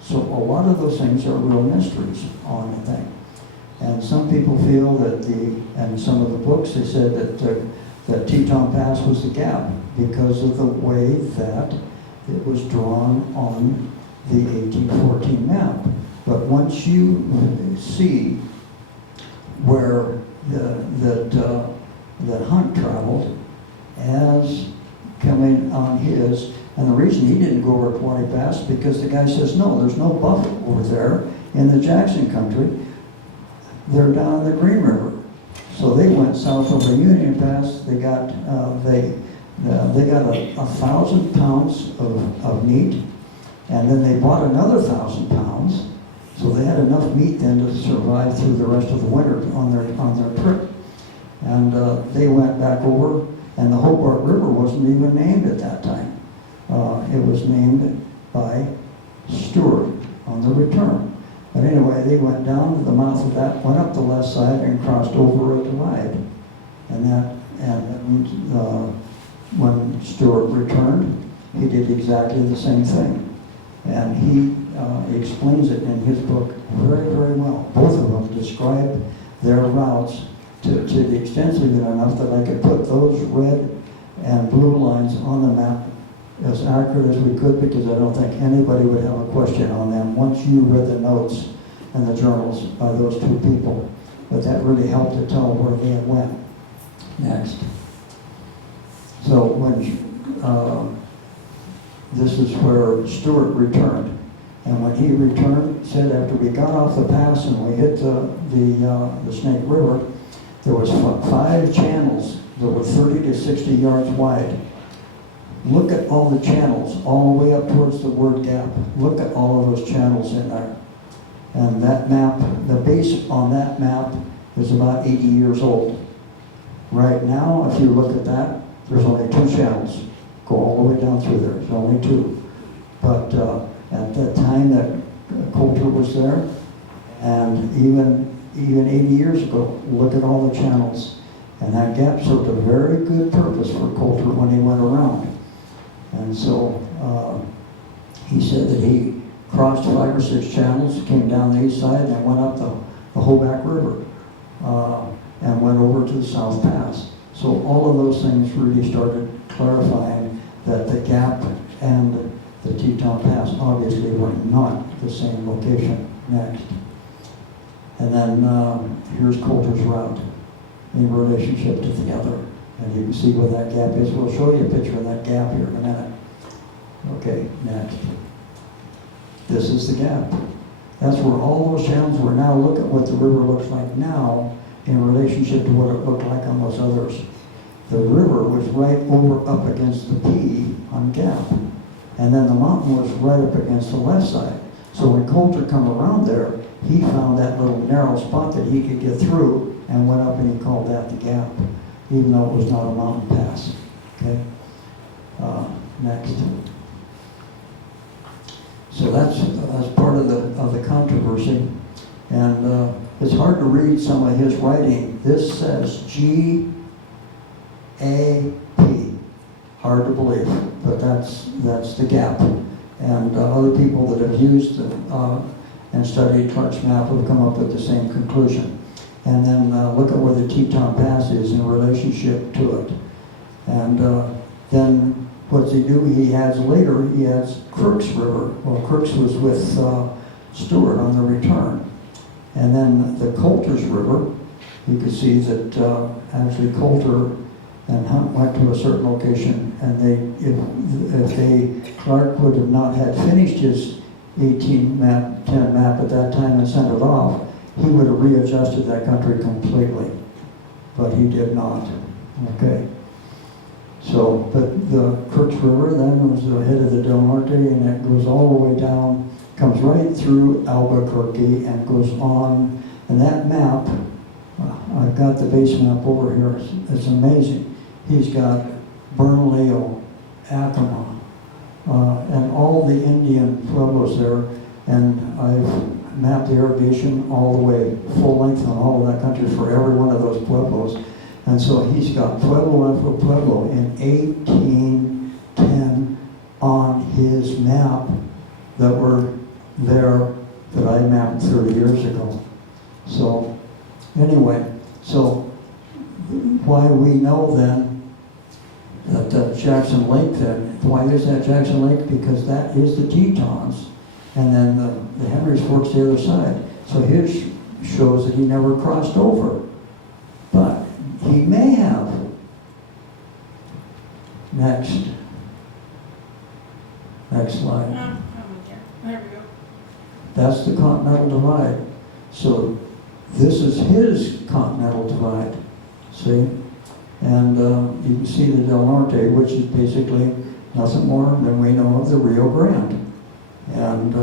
So a lot of those things are real mysteries on the thing. And some people feel that and some of the books, they said that Teton Pass was the gap because of the way that it was drawn on the 1814 map. But once you see where that Hunt traveled as coming on his, and the reason he didn't go over Quanti Pass because the guy says, no, there's no buffalo over there in the Jackson country. They're down in the Green River. So they went south over Union Pass. They got 1,000 pounds of meat, and then they bought another 1,000 pounds. So they had enough meat then to survive through the rest of the winter on their trip. And they went back over, and the Hobart River wasn't even named at that time. It was named by Stewart on the return. But anyway, they went down to the mouth of that, went up the left side and crossed over a divide. And when Stewart returned, he did exactly the same thing. And he explains it in his book very, very well. Both of them describe their routes to the extensively enough that I could put those red and blue lines on the map as accurate as we could, because I don't think anybody would have a question on them once you read the notes and the journals by those two people. But that really helped to tell where they had went. Next. So when this is where Stewart returned. And when he returned, said after we got off the pass and we hit the Snake River, there was 5 channels that were 30 to 60 yards wide. Look at all the channels, all the way up towards the word gap. Look at all of those channels in there. And that map, the base on that map is about 80 years old. Right now, if you look at that, there's only 2 channels. Go all the way down through there, there's only 2. But at that time that Colter was there, and even 80 years ago, look at all the channels. And that gap served a very good purpose for Colter when he went around. And so he said that he crossed 5 or 6 channels, came down the east side, and then went up the Hoback River and went over to the South Pass. So all of those things really started clarifying that the gap and the Teton Pass obviously were not the same location. Next. And then here's Colter's route in relationship to the other. And you can see where that gap is. We'll show you a picture of that gap here in a minute. Okay, next. This is the gap. That's where all those channels were. Now look at what the river looks like now in relationship to what it looked like on those others. The river was right over up against the P on Gap. And then the mountain was right up against the left side. So when Colter come around there, he found that little narrow spot that he could get through and went up and he called that the Gap, even though it was not a mountain pass. Okay? Next. So that's part of the controversy. And it's hard to read some of his writing. This says G-A-P. Hard to believe, but that's the gap. And other people that have used and studied Clark's map have come up with the same conclusion. And then look at where the Teton Pass is in relationship to it. And then what does he do? He adds Crooks River. Well, Crooks was with Stewart on the return. And then the Colter's River, you can see that actually Colter and Hunt went to a certain location, and if Clark would have not had finished his 10 map at that time and sent it off, he would have readjusted that country completely. But he did not. Okay. So, but the Crooks River then was the head of the Del Norte, and it goes all the way down, comes right through Albuquerque and goes on. And that map, I've got the base map over here. It's amazing. He's got Bernalillo, Acoma, and all the Indian pueblos there. And I've mapped the irrigation all the way, full length on all of that country for every one of those pueblos. And so he's got pueblo after pueblo in 1810 on his map that were there that I mapped 30 years ago. So anyway, so why we know then that Jackson Lake then, why is that Jackson Lake? Because that is the Tetons, and then the Henry's Fork's the other side. So his shows that he never crossed over, but he may have. Next slide. There we go. That's the Continental Divide. So this is his Continental Divide, see? And you can see the Del Norte, which is basically nothing more than we know of the Rio Grande. And,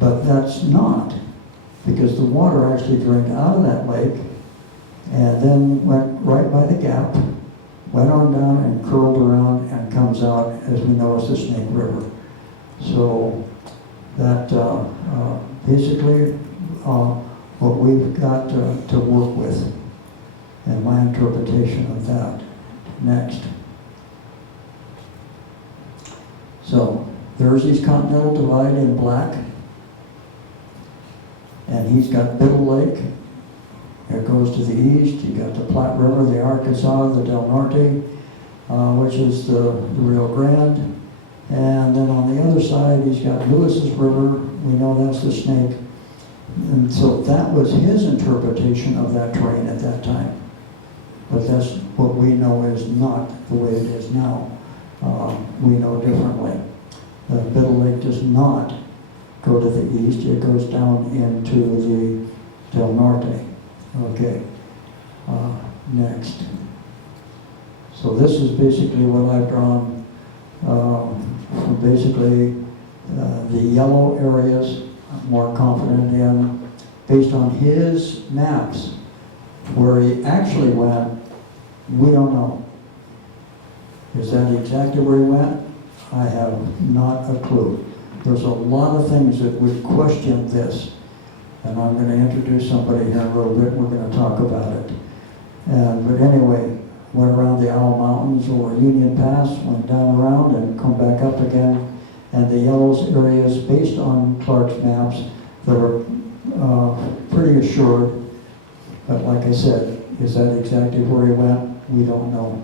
but that's not, because the water actually drained out of that lake and then went right by the gap, went on down and curled around and comes out, as we know, as the Snake River. So that basically what we've got to work with, and my interpretation of that. Next. So there's his Continental Divide in black, and he's got Biddle Lake. It goes to the east. You got the Platte River, the Arkansas, the Del Norte, which is the Rio Grande. And then on the other side, he's got Lewis's River. We know that's the Snake. And so that was his interpretation of that terrain at that time. But that's what we know is not the way it is now. We know differently. Biddle Lake does not go to the east. It goes down into the Del Norte. Okay. Next. So this is basically what I've drawn from basically the yellow areas I'm more confident in based on his maps. Where he actually went, we don't know. Is that exactly where he went? I have not a clue. There's a lot of things that would question this. And I'm going to introduce somebody here in a little bit, and we're going to talk about it. But anyway, went around the Owl Mountains over Union Pass, went down around and come back up again. And the yellows areas, based on Clark's maps, that are pretty assured. But like I said, is that exactly where he went? We don't know.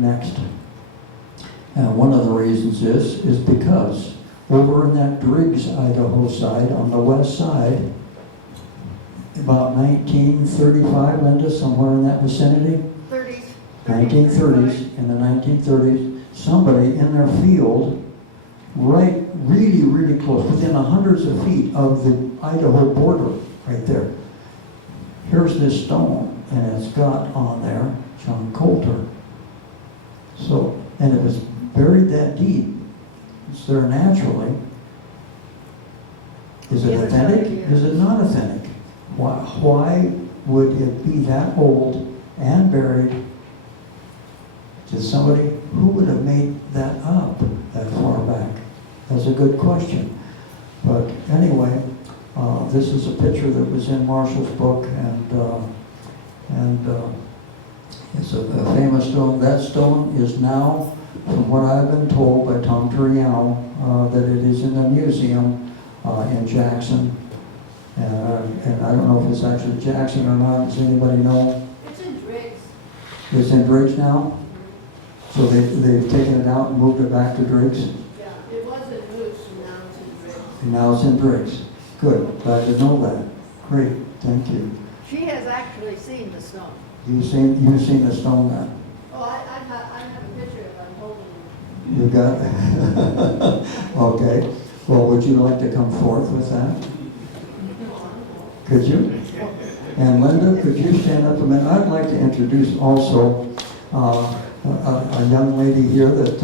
Next. And one of the reasons is because over in that Driggs, Idaho side, on the west side, about 1935, Linda, somewhere in that vicinity? 30s. 1930s, in the 1930s, somebody in their field, right, really, really close, within hundreds of feet of the Idaho border, right there. Here's this stone, and it's got on there John Colter. So, and it was buried that deep. It's there naturally. Is it authentic? Is it not authentic? Why would it be that old and buried? To somebody who would have made that up that far back? That's a good question. But anyway, this is a picture that was in Marshall's book, and it's a famous stone. That stone is now, from what I've been told by Tom Turiano, that it is in a museum in Jackson. And I don't know if it's actually Jackson or not. Does anybody know? It's in Driggs. It's in Driggs now? So they've taken it out and moved it back to Driggs? Yeah, it was in Moose, and now it's in Driggs. And now it's in Driggs. Good, glad to know that. Great, thank you. She has actually seen the stone. You've seen the stone then? Oh, I have a picture of it. I'm holding it. You got it? Okay. Well, would you like to come forth with that? Could you? And Linda, could you stand up a minute? I'd like to introduce also a young lady here that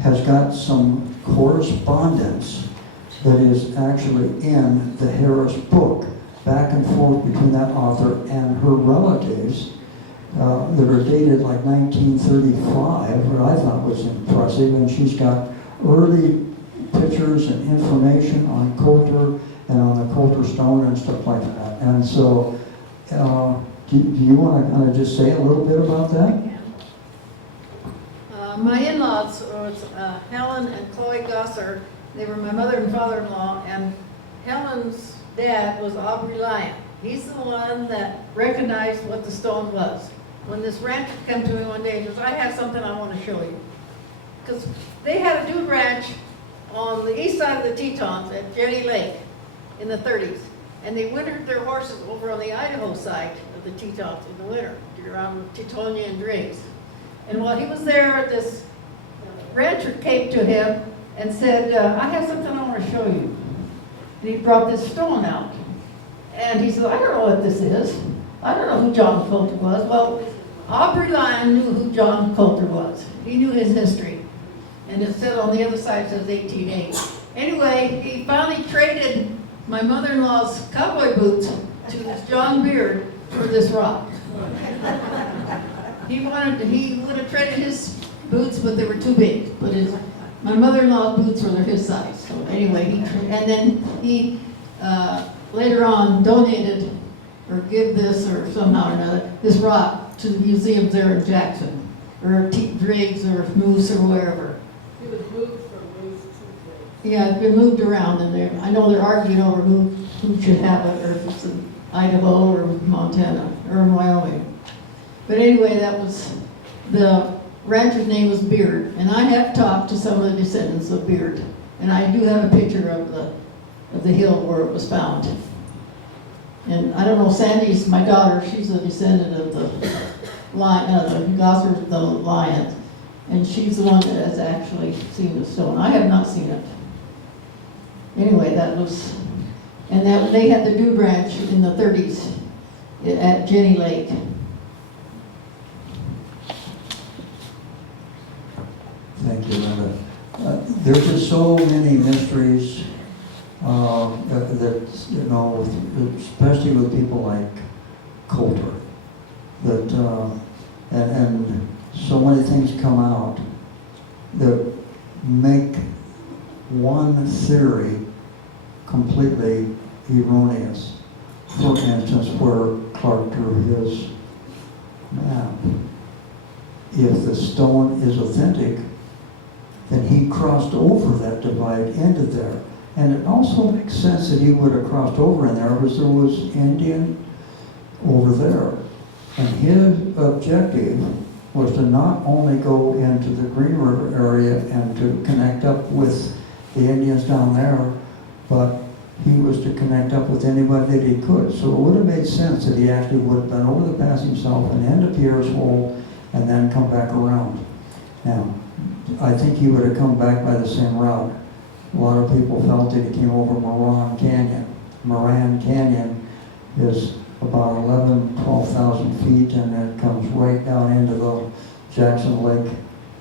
has got some correspondence that is actually in the Harris book, back and forth between that author and her relatives that are dated like 1935, what I thought was impressive. And she's got early pictures and information on Colter and on the Colter stone and stuff like that. And so, do you want to kind of just say a little bit about that? My in-laws, Helen and Chloe Gusser, They were my mother and father-in-law, and Helen's dad was Aubrey Lyon. He's the one that recognized what the stone was. When this rancher came to me one day, he says, I have something I want to show you. Because they had a dude ranch on the east side of the Tetons at Jenny Lake in the 30s. And they wintered their horses over on the Idaho side of the Tetons in the winter, around Tetonia and Driggs. And while he was there, this rancher came to him and said, I have something I want to show you. And he brought this stone out. And he said, I don't know what this is. I don't know who John Colter was. Well, Aubrey Lyon knew who John Colter was. He knew his history. And it said on the other side, it says 1880. Anyway, he finally traded my mother-in-law's cowboy boots to this John Beard for this rock. He would have traded his boots, but they were too big. But my mother-in-law's boots were his size. So anyway, and then he later on donated or give this or somehow or another, this rock to the museums there in Jackson, or Driggs or Moose or wherever. It was moved from Moose to Driggs. Yeah, it's been moved around in there. I know they're arguing over who should have it, or if it's in Idaho or Montana or in Wyoming. But anyway, that was, the rancher's name was Beard, and I have talked to some of the descendants of Beard, and I do have a picture of the hill where it was found. And I don't know, Sandy's my daughter, she's a descendant of the lion, the lion, and she's the one that has actually seen the stone. I have not seen it. Anyway, that was, and that they had the Dude Ranch in the 30s at Jenny Lake. Thank you, Linda. There's just so many mysteries that, you know, especially with people like Colter, that and so many things come out that make one theory completely erroneous. For instance, where Clark drew his map. If the stone is authentic, then he crossed over that divide into there. And it also makes sense that he would have crossed over in there because there was Indian over there. And his objective was to not only go into the Green River area and to connect up with the Indians down there, but he was to connect up with anybody that he could. So it would have made sense that he actually would have been over the pass himself and into Pierre's Hole and then come back around. Now, I think he would have come back by the same route. A lot of people felt that he came over Moran Canyon. Moran Canyon is about 12,000 feet, and it comes right down into the Jackson Lake,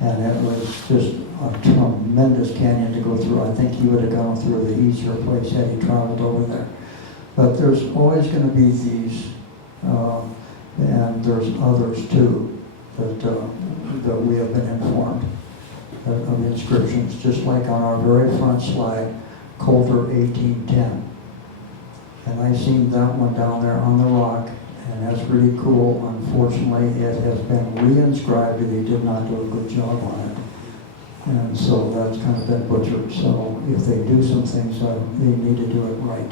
and it was just a tremendous canyon to go through. I think he would have gone through the easier place had he traveled over there. But there's always going to be these, and there's others too, that we have been informed of inscriptions, just like on our very front slide, Colter 1810. And I've seen that one down there on the rock, and that's really cool. Unfortunately, it has been re-inscribed, and he did not do a good job on it. And so that's kind of been butchered. So if they do some things, they need to do it right.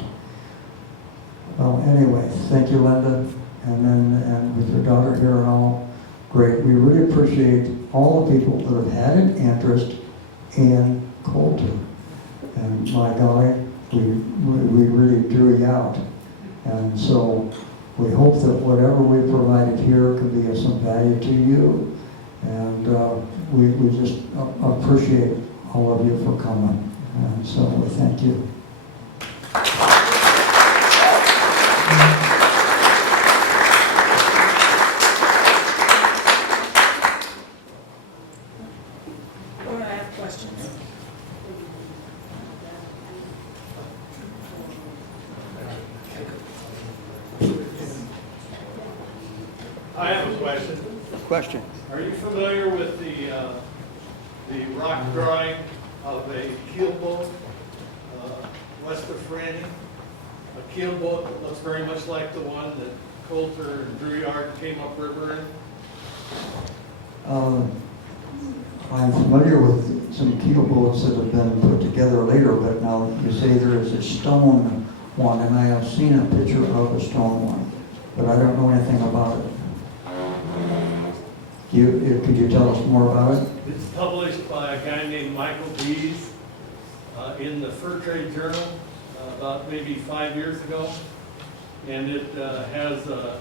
Well, anyway, thank you, Linda. And with your daughter here and all, great. We really appreciate all the people that have had an interest in Colter. And my golly, we really drew you out. And so we hope that whatever we provided here can be of some value to you. And we just appreciate all of you for coming. And so we thank you. I have a question. Question. Are you familiar with the rock drawing of a keel boat west of Franny? A keel boat that looks very much like the one that Colter and Drouillard came upriver in? I'm familiar with some keel boats that have been put together later, but now you say there is a stone one, and I have seen a picture of a stone one, but I don't know anything about it. Could you tell us more about it? It's published by a guy named Michael Dees in the Fur Trade Journal about maybe 5 years ago. And it has the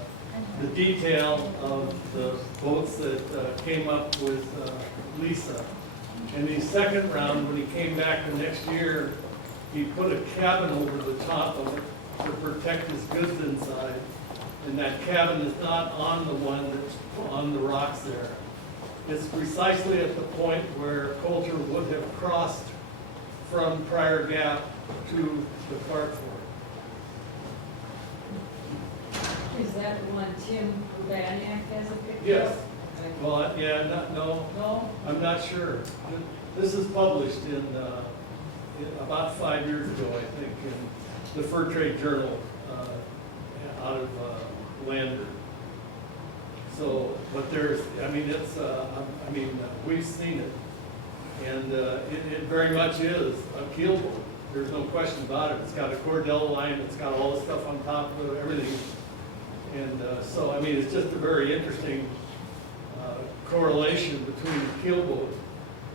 detail of the boats that came up with Lisa. And the second round, when he came back the next year, he put a cabin over the top of it to protect his goods inside. And that cabin is not on the one that's on the rocks there. It's precisely at the point where Colter would have crossed from Prior Gap to the Clark Ford. Is that the one Tim Urbaniak has a picture Yes. of? Well, yeah, no, I'm not sure. This is published in about 5 years ago, I think, in the Fur Trade Journal out of Lander. So, but there's, I mean, it's, we've seen it. And it very much is a keel boat. There's no question about it. It's got a Cordell line, it's got all the stuff on top of it, everything. And so, I mean, it's just a very interesting correlation between the keel boat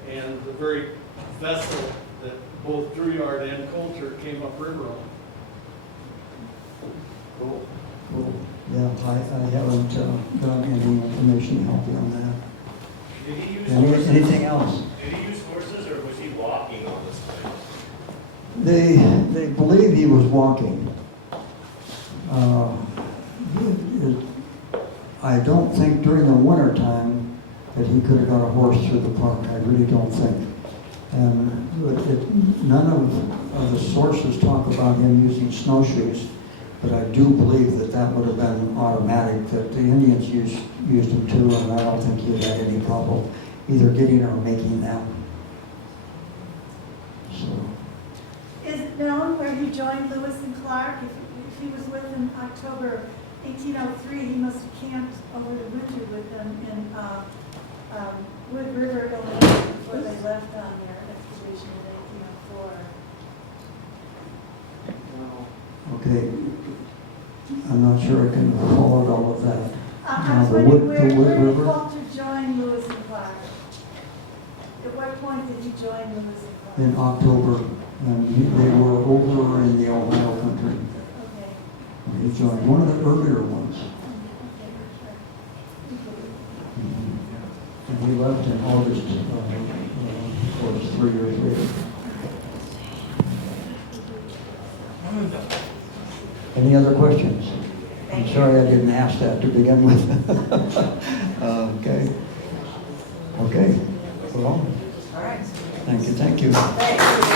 and the very vessel that both Drouillard and Colter came upriver on. Cool. Yeah, I haven't got any information to help you on that. Did he use horses? Anything else? Did he use horses or was he walking on this thing? They believe he was walking. I don't think during the winter time that he could have got a horse through the park. I really don't think. And none of the sources talk about him using snowshoes, but I do believe that that would have been automatic, that the Indians used them too, and I don't think he had any problem either getting or making them. So. Is it known where he joined Lewis and Clark? If he was with them October 1803, he must have camped over the winter with them in Wood River, Illinois, before they left on their expedition in 1804. Okay, I'm not sure I can follow all of that. I was the wondering Wood River? did Colter join Lewis and Clark? At what point did he join Lewis and Clark? In October, and they were over in the Ohio country. Okay. He joined one of the earlier ones. And he left in August, of course, 3 years later. Any other questions? I'm sorry I didn't ask that to begin with. Okay. Okay. Well, All right. thank you. Thanks.